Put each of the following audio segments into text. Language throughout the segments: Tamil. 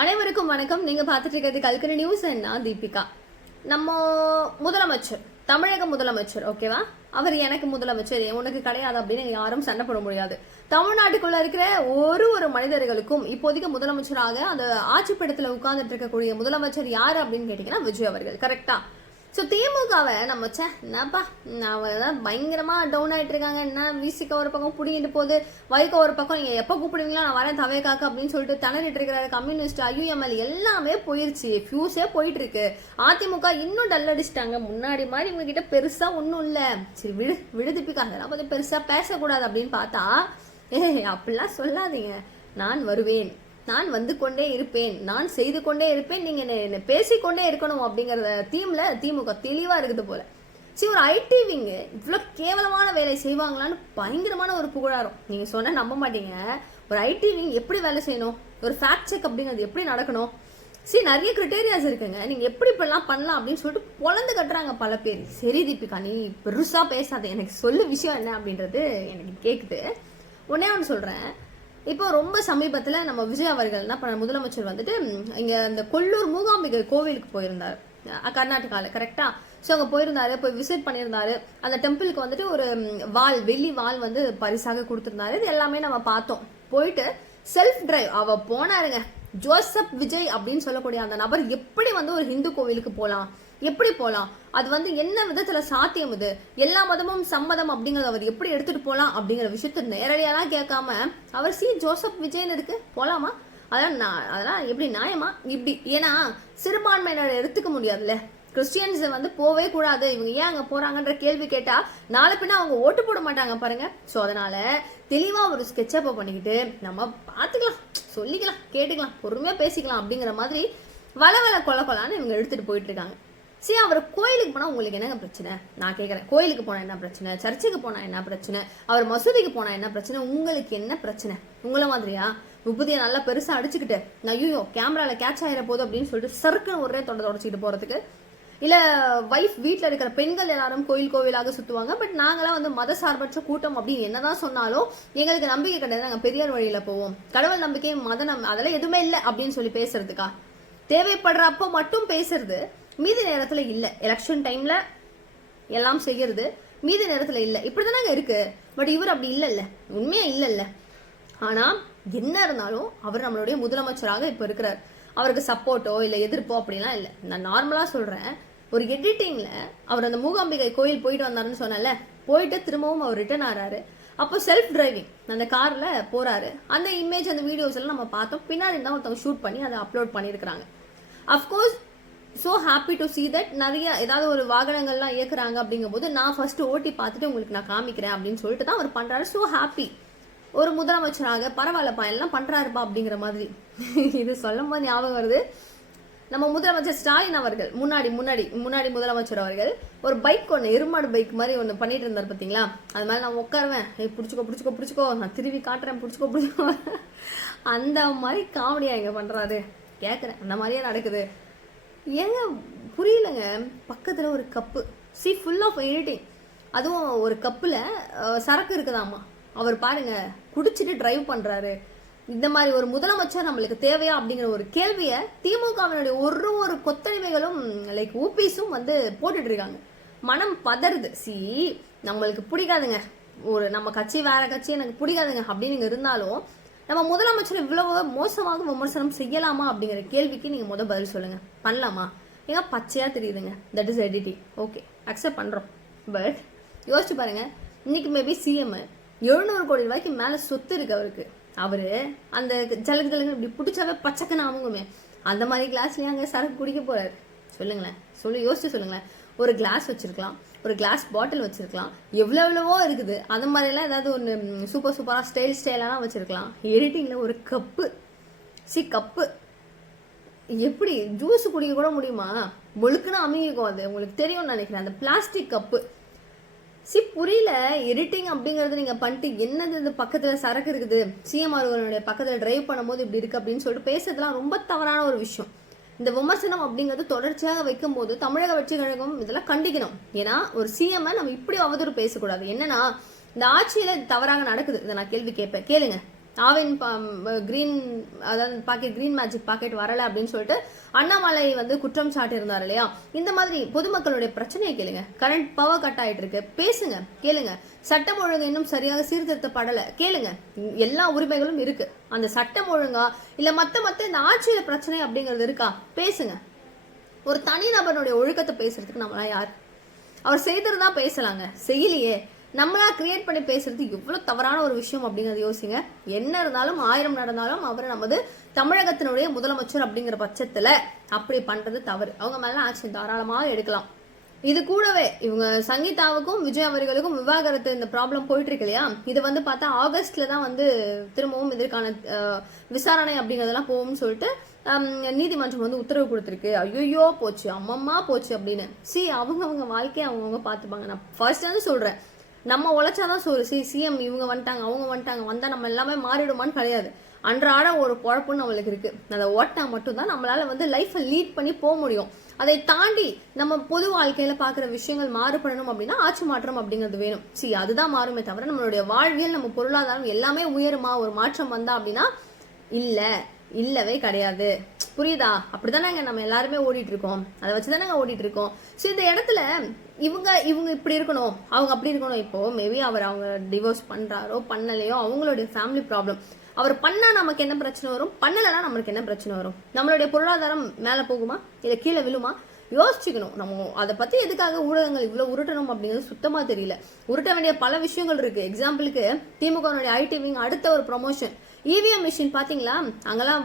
அனைவருக்கும் வணக்கம். நீங்க பார்த்துட்டு இருக்கிறது கல்கரி நியூஸ். நான் தீபிகா. நம்ம முதலமைச்சர், தமிழக முதலமைச்சர், ஓகேவா? அவர் எனக்கு முதலமைச்சர், உனக்கு கிடையாது அப்படின்னு யாரும் சண்டை போட முடியாது. தமிழ்நாட்டுக்குள்ள இருக்கிற ஒரு மனிதர்களுக்கும் இப்போதைக்கு முதலமைச்சராக அந்த ஆட்சிப்படத்துல உட்கார்ந்துட்டு இருக்கக்கூடிய முதலமைச்சர் யாரு அப்படின்னு கேட்டீங்கன்னா விஜய் அவர்கள். கரெக்டா? ஸோ திமுகவை நம்ம என்னப்பா அவதான் பயங்கரமா டவுன் ஆயிட்டு இருக்காங்க. என்ன விசிக்க ஒரு பக்கம் பிடிங்கிட்டு போகுது, வைக்க ஒரு பக்கம் நீங்க எப்ப கூப்பிடுவீங்களா நான் வரேன் தவைக்காக்கு அப்படின்னு சொல்லிட்டு திணறிட்டு இருக்கிறாரு. கம்யூனிஸ்ட், ஐயுஎம்எல் எல்லாமே போயிருச்சு, ஃபியூஸே போயிட்டு இருக்கு. அதிமுக இன்னும் டல் அடிச்சிட்டாங்க. முன்னாடி மாதிரி இவங்க கிட்ட பெருசா ஒன்றும் இல்லை. சரி விடுதிப்பிக்காங்க, அதெல்லாம் கொஞ்சம் பெருசா பேசக்கூடாது அப்படின்னு பார்த்தா அப்படிலாம் சொல்லாதீங்க. நான் வருவேன், நான் வந்து கொண்டே இருப்பேன், நான் செய்து கொண்டே இருப்பேன், நீங்க என்ன பேசிக்கொண்டே இருக்கணும் அப்படிங்கறத தீம்ல திமுக தெளிவா இருக்குது போல. சரி, ஒரு ஐடி விங்க இவ்வளவு கேவலமான வேலை செய்வாங்களான்னு பயங்கரமான ஒரு புகழாரம். நீங்க சொன்ன நம்ப மாட்டீங்க. ஒரு ஐடி விங் எப்படி வேலை செய்யணும், ஒரு ஃபேக்ட் செக் அப்படிங்கிறது எப்படி நடக்கணும், சரி நிறைய கிரிட்டேரியாஸ் இருக்குங்க, நீங்க எப்படி இப்பெல்லாம் பண்ணலாம் அப்படின்னு சொல்லிட்டு பொழந்து கட்டுறாங்க பல பேர். சரி தீபிகா, நீ பெருசா பேசாத, எனக்கு சொல்லு விஷயம் என்ன அப்படின்றது எனக்கு கேக்குது. உடனே ஒன்று சொல்றேன். இப்போ ரொம்ப சமீபத்தில் நம்ம விஜய் அவர்கள் என்ன பண்ண, முதலமைச்சர் வந்துட்டு இங்கே இந்த கொல்லூர் மூகாம்பிகை கோவிலுக்கு போயிருந்தார், கர்நாடகாவில். கரெக்டா? ஸோ அங்கே போயிருந்தாரு, போய் விசிட் பண்ணியிருந்தாரு. அந்த டெம்பிளுக்கு வந்துட்டு ஒரு வால், வெள்ளி வால் வந்து பரிசாக கொடுத்துருந்தாரு. இது எல்லாமே நம்ம பார்த்தோம். போயிட்டு செல்ஃப் டிரைவ் அவ போனாருங்க. ஜோசப் விஜய் அப்படின்னு சொல்லக்கூடிய அந்த நபர் எப்படி வந்து ஒரு ஹிந்து கோவிலுக்கு போகலாம், எப்படி போகலாம், அது வந்து என்ன விதத்துல சாத்தியம், இது எல்லா மதமும் சம்மதம் அப்படிங்கறத அவர் எப்படி எடுத்துட்டு போலாம் அப்படிங்கிற விஷயத்த நேரடியெல்லாம் கேட்காம அவர் ஜோசப் விஜய்னு இருக்கு போலாமா, அதெல்லாம் எப்படி நியாயமா இப்படி? ஏன்னா சிறுபான்மையினர் எடுத்துக்க முடியாதுல்ல. கிறிஸ்டியன்ஸ் வந்து போவே கூடாது, இவங்க ஏன் அங்க போறாங்கன்ற கேள்வி கேட்டா நாளை பின்ன அவங்க ஓட்டு போட மாட்டாங்க பாருங்க. ஸோ அதனால தெளிவா ஒரு ஸ்கெட்சப்பை பண்ணிக்கிட்டு நம்ம பார்த்துக்கலாம், சொல்லிக்கலாம், கேட்டுக்கலாம், பொறுமையா பேசிக்கலாம் அப்படிங்கிற மாதிரி வளவள கொலான்னு இவங்க எடுத்துட்டு போயிட்டு இருக்காங்க. சரி, அவர் கோயிலுக்கு போனா உங்களுக்கு என்னங்க பிரச்சனை? நான் கேட்கறேன். கோயிலுக்கு போனா என்ன பிரச்சனை, சர்ச்சுக்கு போனா என்ன பிரச்சனை, அவர் மசூதிக்கு போனா என்ன பிரச்சனை, உங்களுக்கு என்ன பிரச்சனை? உங்களை மாதிரியா உபதியை நல்லா பெருசா அடிச்சுக்கிட்டு ஐயோ கேமரால கேட்ச் ஆயிர போதும் அப்படின்னு சொல்லிட்டு சறுக்குன்னு ஒரே தொண்டை தொடச்சிக்கிட்டு போறதுக்கு? இல்ல வைஃப் வீட்டுல இருக்கிற பெண்கள் எல்லாரும் கோயிலாக சுத்துவாங்க, பட் நாங்களாம் வந்து மத சார்பற்ற கூட்டம் அப்படின்னு என்னதான் சொன்னாலும் எங்களுக்கு நம்பிக்கை கிடையாது, நாங்க பெரியார் வழியில போவோம், கடவுள் நம்பிக்கை அதெல்லாம் எதுவுமே இல்லை அப்படின்னு சொல்லி பேசுறதுக்கா? தேவைப்படுறப்போ மட்டும் பேசுறது, மீதி நேரத்துல இல்ல. எலெக்ஷன் டைம்ல எல்லாம் செய்யறது, மீதி நேரத்துல இல்ல. இப்படிதானங்க இருக்கு. பட் இவர் அப்படி இல்ல, உண்மையா இல்ல. ஆனா என்ன இருந்தாலும் அவர் நம்மளுடைய முதலமைச்சராக இப்ப இருக்கிறார். அவருக்கு சப்போர்ட்டோ இல்ல எதிர்ப்போ அப்படிலாம் இல்ல. நான் நார்மலா சொல்றேன். ஒரு எடிட்டிங்ல அவர் அந்த மூகாம்பிகை கோயில் போயிட்டு வந்தாருன்னு சொன்னால, போயிட்டு திரும்பவும் அவர் ரிட்டர்ன் ஆறாரு. அப்போ செல்ஃப் டிரைவிங் அந்த கார்ல போறாரு. அந்த இமேஜ், அந்த வீடியோஸ் எல்லாம் நம்ம பார்த்தோம். பின்னாடி தான் ஒருத்தவங்க ஷூட் பண்ணி அதை அப்லோட் பண்ணியிருக்கிறாங்க. Of course so happy to see that நிறைய ஏதாவது ஒரு வாகனங்கள்லாம் இயக்குறாங்க அப்படிங்கும் போது நான் ஃபர்ஸ்ட் ஓட்டி பார்த்துட்டு உங்களுக்கு நான் காமிக்கிறேன் அப்படின்னு சொல்லிட்டு தான் அவர் பண்றாரு. ஸோ ஹாப்பி, ஒரு முதலமைச்சராக பரவாயில்லப்பா எல்லாம் பண்றாருப்பா அப்படிங்கிற மாதிரி. இது சொல்லும் போது ஞாபகம் வருது, நம்ம முதலமைச்சர் ஸ்டாலின் அவர்கள் முன்னாடி முதலமைச்சர் அவர்கள் ஒரு பைக் ஒன்று, எருமாடு பைக் மாதிரி ஒன்று பண்ணிட்டு இருந்தார் பார்த்தீங்களா? அது மாதிரி நான் உட்காருவேன், பிடிச்சிக்கோ, நான் திருவி காட்டுறேன், பிடிச்சிக்கோ. அந்த மாதிரி காமெடியா இங்க பண்றாரு. கேட்குறேன், அந்த மாதிரியே நடக்குது. ஏங்க புரியலங்க. பக்கத்துல ஒரு கப்பு, ஃபுல் ஆஃப் எடிட்டிங், அதுவும் ஒரு கப்புல சரக்கு இருக்குதாமா. அவர் பாருங்க குடிச்சிட்டு டிரைவ் பண்றாரு. இந்த மாதிரி ஒரு முதலமைச்சர் நம்மளுக்கு தேவையா அப்படிங்கிற ஒரு கேள்வியை திமுகவினுடைய ஒரு கொத்தடிமைகளும் லைக் ஊபிஸும் வந்து போட்டுட்டு இருக்காங்க. மனம் பதறுது. நம்மளுக்கு பிடிக்காதுங்க, ஒரு நம்ம கட்சி வேற கட்சி எனக்கு பிடிக்காதுங்க அப்படின்னு இருந்தாலும் நம்ம முதலமைச்சர் இவ்வளவு மோசமாக விமர்சனம் செய்யலாமா அப்படிங்கிற கேள்விக்கு நீங்க பதில் சொல்லுங்க. பண்ணலாமா? ஏங்க பச்சையா தெரியுதுங்க. That is editing. Okay, accept பண்றோம். பட் யோசிச்சு பாருங்க, இன்னைக்கு மேபி சிஎம் 700 கோடி ரூபாய்க்கு மேல சொத்து இருக்கு அவருக்கு. அவரு அந்த ஜலக்கு இப்படி பிடிச்சாவே பச்சைக்கன்னு ஆகுமே. அந்த மாதிரி கிளாஸ்லயே அங்க சரக்கு குடிக்க போறாரு. சொல்லுங்களேன், யோசிச்சு சொல்லுங்களேன். ஒரு கிளாஸ் வச்சிருக்கலாம், ஒரு கிளாஸ் பாட்டில் வச்சிருக்கலாம், எவ்வளவோ இருக்குது. அந்த மாதிரிலாம் ஏதாவது ஒன்று சூப்பரா ஸ்டைலாலாம் வச்சிருக்கலாம். எடிட்டிங்ல ஒரு கப்பு, கப்பு எப்படி ஜூஸ் குடிக்க கூட முடியுமா? முழுக்குன்னு அமைக்கும். அது உங்களுக்கு தெரியும்னு நினைக்கிறேன். அந்த பிளாஸ்டிக் கப்பு. புரியல. எடிட்டிங் அப்படிங்கறது நீங்க பண்ணிட்டு என்னது, இது பக்கத்துல சரக்கு இருக்குது, சிஎம் அவர்களுடைய பக்கத்துல டிரைவ் பண்ணும்போது இப்படி இருக்கு அப்படின்னு சொல்லிட்டு பேசுறதுலாம் ரொம்ப தவறான ஒரு விஷயம். இந்த விமர்சனம் அப்படிங்கிறது தொடர்ச்சியாக வைக்கும் போது தமிழக வெற்றி கழகம் இதெல்லாம் கண்டிக்கணும். ஏன்னா ஒரு சிஎம் நம்ம இப்படி அவதூறு பேசக்கூடாது. என்னன்னா இந்த ஆட்சியில தவறாக நடக்குது. இதை நான் கேள்வி கேட்பேன், கேளுங்க. ஆவின் கிரீன் அதாவது பாக்கெட் கிரீன் மேஜிக் பாக்கெட் வரல அப்படின்னு சொல்லிட்டு அண்ணாமலை வந்து குற்றம் சாட்டி இருந்தார் இல்லையா. இந்த மாதிரி பொதுமக்களுடைய பிரச்சனையை கேளுங்க. கரண்ட் பவர் கட் ஆயிட்டு இருக்கு, பேசுங்க, கேளுங்க. சட்டம் ஒழுங்கு இன்னும் சரியாக சீர்திருத்தப்படலை, கேளுங்க. எல்லா உரிமைகளும் இருக்கு. அந்த சட்டம் ஒழுங்கா இல்ல மத்த இந்த ஆட்சியில பிரச்சனை அப்படிங்கிறது இருக்கா, பேசுங்க. ஒரு தனிநபருடைய ஒழுக்கத்தை பேசுறதுக்கு நம்மளாம் யார்? அவர் செய்திருந்தா பேசலாங்க, செய்யலையே. நம்மளா கிரியேட் பண்ணி பேசுறது எவ்வளவு தவறான ஒரு விஷயம் அப்படிங்கறத யோசிங்க. என்ன இருந்தாலும் 1000 நடந்தாலும் அவரை நமது தமிழகத்தினுடைய முதலமைச்சர் அப்படிங்கிற பட்சத்துல அப்படி பண்றது தவறு. அவங்க மேல ஆக்ஷன் தாராளமாக எடுக்கலாம். இது கூடவே இவங்க சங்கீதாவுக்கும் விஜய் அவர்களுக்கும் விவாகரத்து இந்த ப்ராப்ளம் போயிட்டு இருக்கு இல்லையா. இது வந்து பார்த்தா ஆகஸ்ட்ல தான் வந்து திரும்பவும் இதற்கான விசாரணை அப்படிங்கறதெல்லாம் போகும்னு சொல்லிட்டு நீதிமன்றம் வந்து உத்தரவு கொடுத்துருக்கு. ஐயோ போச்சு, அம்மம்மா போச்சு அப்படின்னு. அவங்க வாழ்க்கையை அவங்கவுங்க பார்த்துப்பாங்க. நான் ஃபர்ஸ்ட் வந்து சொல்றேன், நம்ம உழைச்சாதான் சிஎம் இவங்க வந்துட்டாங்க அவங்க வந்துட்டாங்க வந்தா நம்ம எல்லாமே மாறிடுமான்னு கிடையாது. அன்றாட ஒரு பொழப்புன்னு அவளுக்கு இருக்கு. அதை ஓட்டினா மட்டும்தான் நம்மளால வந்து லைஃப்பை லீட் பண்ணி போக முடியும். அதை தாண்டி நம்ம பொது வாழ்க்கையில பாக்குற விஷயங்கள் மாறுபடணும் அப்படின்னா ஆட்சி மாற்றம் அப்படிங்கிறது வேணும். அதுதான் மாறுமே தவிர நம்மளுடைய வாழ்வியல் நம்ம பொருளாதாரம் எல்லாமே உயருமா ஒரு மாற்றம் வந்தா அப்படின்னா இல்லவே கிடையாது. புரியுதா? அப்படிதானே நம்ம எல்லாருமே ஓடிட்டு இருக்கோம், அதை வச்சுதானே ஓடிட்டு இருக்கோம். இந்த இடத்துல இவங்க இப்படி இருக்கணும் அவங்க அப்படி இருக்கணும். இப்போ மேபி அவங்க டிவோர்ஸ் பண்றாரோ பண்ணலையோ அவங்களுடைய ஃபேமிலி ப்ராப்ளம். அவர் பண்ணா நமக்கு என்ன பிரச்சனை வரும், பண்ணலைன்னா நமக்கு என்ன பிரச்சனை வரும்? நம்மளுடைய பொருளாதாரம் மேல போகுமா இல்ல கீழே விழுமா? யோசிச்சுக்கணும். நம்ம அதை பத்தி எதுக்காக ஊடகங்கள் இவ்வளவு உருட்டணும் அப்படிங்கிறது சுத்தமா தெரியல. உருட்ட வேண்டிய பல விஷயங்கள் இருக்கு. எக்ஸாம்பிளுக்கு திமுக ஐடி விங் அடுத்த ஒரு ப்ரொமோஷன் இவிஎம் மிஷின் பாத்தீங்களா? அங்கெல்லாம்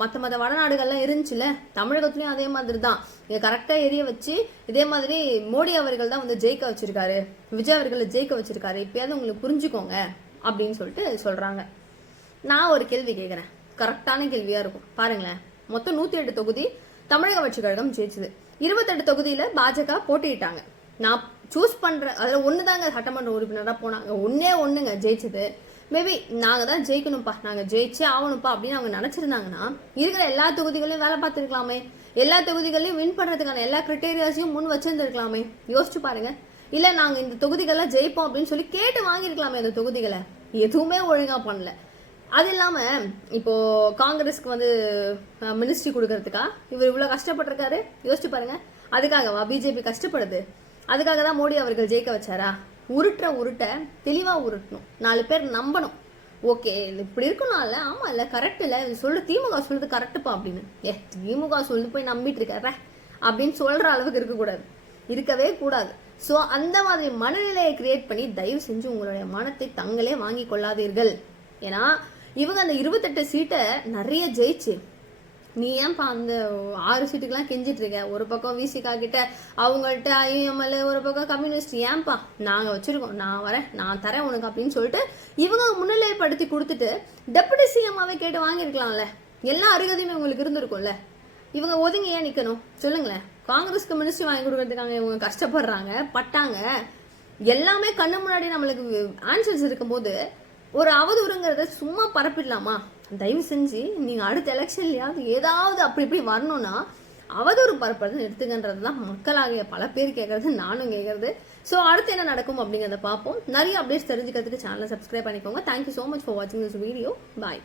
மத்த வடநாடுகள்லாம் இருந்துச்சுல, தமிழகத்துலயும் அதே மாதிரி தான். இதை கரெக்டா எரிய வச்சு இதே மாதிரி மோடி அவர்கள் தான் வந்து ஜெயிக்க வச்சிருக்காரு, விஜய் அவர்களை ஜெயிக்க வச்சிருக்காரு. இப்பயாவது உங்களுக்கு புரிஞ்சுக்கோங்க அப்படின்னு சொல்லிட்டு சொல்றாங்க. நான் ஒரு கேள்வி கேட்கிறேன், கரெக்டான கேள்வியா இருக்கும் பாருங்களேன். மொத்தம் 108 தொகுதி தமிழக வெற்றி கழகம் ஜெயிச்சது. 28 தொகுதியில பாஜக போட்டிட்டாங்க. நான் சூஸ் பண்றேன், அதுல ஒண்ணுதாங்க சட்டமன்ற உறுப்பினரா போனாங்க. ஒண்ணுங்க ஜெயிச்சது. மேபி நாங்க தான் ஜெயிக்கணும்ப்பா, நாங்க ஜெயிச்சே ஆகணும்ப்பா அப்படின்னு அவங்க நினைச்சிருந்தாங்கன்னா இருக்கிற எல்லா தொகுதிகளையும் வேலை பார்த்துருக்கலாமே, எல்லா தொகுதிகளையும் வின் பண்றதுக்கான எல்லா கிரிட்டேரியாஸையும் முன் வச்சிருந்துருக்கலாமே. யோசிச்சு பாருங்க. இல்ல நாங்க இந்த தொகுதிகள்லாம் ஜெயிப்போம் அப்படின்னு சொல்லி கேட்டு வாங்கிருக்கலாமே அந்த தொகுதிகளை. எதுவுமே ஒழுங்கா பண்ணல. அது இல்லாம இப்போ காங்கிரஸ்க்கு வந்து மினிஸ்ட்ரி கொடுக்கறதுக்கா இவர் இவ்வளவு கஷ்டப்பட்டிருக்காரு? யோசிச்சு பாருங்க. அதுக்காகவா பிஜேபி கஷ்டப்படுது? அதுக்காக தான் மோடி அவர்கள் ஜெயிக்க வச்சாரா? உருட்ட தெளிவா உருட்டணும், 4 பேர் நம்பணும். ஓகே இப்படி இருக்கணும்ல, ஆமா இல்ல கரெக்ட் இல்ல சொல்லு, திமுக சொல்றது கரெக்டுப்பா அப்படின்னு. திமுக சொல்லிட்டு போய் நம்பிட்டு இருக்கார அப்படின்னு சொல்ற அளவுக்கு இருக்கவே கூடாது. சோ அந்த மாதிரி மனநிலையை கிரியேட் பண்ணி தயவு செஞ்சு உங்களுடைய மனத்தை தங்களே வாங்கி கொள்ளாதீர்கள். ஏன்னா இவங்க அந்த 28 சீட்டை நிறைய ஜெயிச்சு நீ ஏன்பா அந்த 6 சீட்டுக்கெல்லாம் கெஞ்சிட்டு இருக்க? ஒரு பக்கம் விசிகா கிட்ட அவங்கள்ட்ட ஐஎம்எல், ஒரு பக்கம் கம்யூனிஸ்ட். ஏன்பா நாங்க வச்சிருக்கோம், நான் வரேன், நான் தரேன் உனக்கு அப்படின்னு சொல்லிட்டு இவங்க முன்னிலைப்படுத்தி கொடுத்துட்டு டெபுட்டி சிஎம்மாவே கேட்டு வாங்கியிருக்கலாம்ல. எல்லா அருகதையுமே உங்களுக்கு இருந்திருக்கும்ல. இவங்க ஒதுங்கி ஏன் நிக்கணும் சொல்லுங்களேன்? காங்கிரஸ்க்கு மினிஸ்ட்ரி வாங்கி கொடுக்கறதுக்காக இவங்க கஷ்டப்படுறாங்க, பட்டாங்க. எல்லாமே கண்ணு முன்னாடி நம்மளுக்கு ஆன்சர்ஸ் இருக்கும்போது ஒரு அவதூறுங்கிறத சும்மா பரப்பிடலாமா? தயவு செஞ்சு நீங்க அடுத்த எலெக்ஷன்லயாவது ஏதாவது அப்படி இப்படி வரணும்னா அவதூறு பரப்புறது எடுத்துங்கன்றது தான் மக்களாகிய பல பேர் கேட்கறது, நானும் கேட்கறது. ஸோ அடுத்து என்ன நடக்கும் அப்படிங்கிறத பார்ப்போம். நிறைய அப்டேட்ஸ் தெரிஞ்சுக்கிறதுக்கு சேனலை சப்ஸ்கிரைப் பண்ணிக்கோங்க. தேங்க்யூ ஸோ மச் ஃபார் வாட்சிங் திஸ் வீடியோ. பாய்.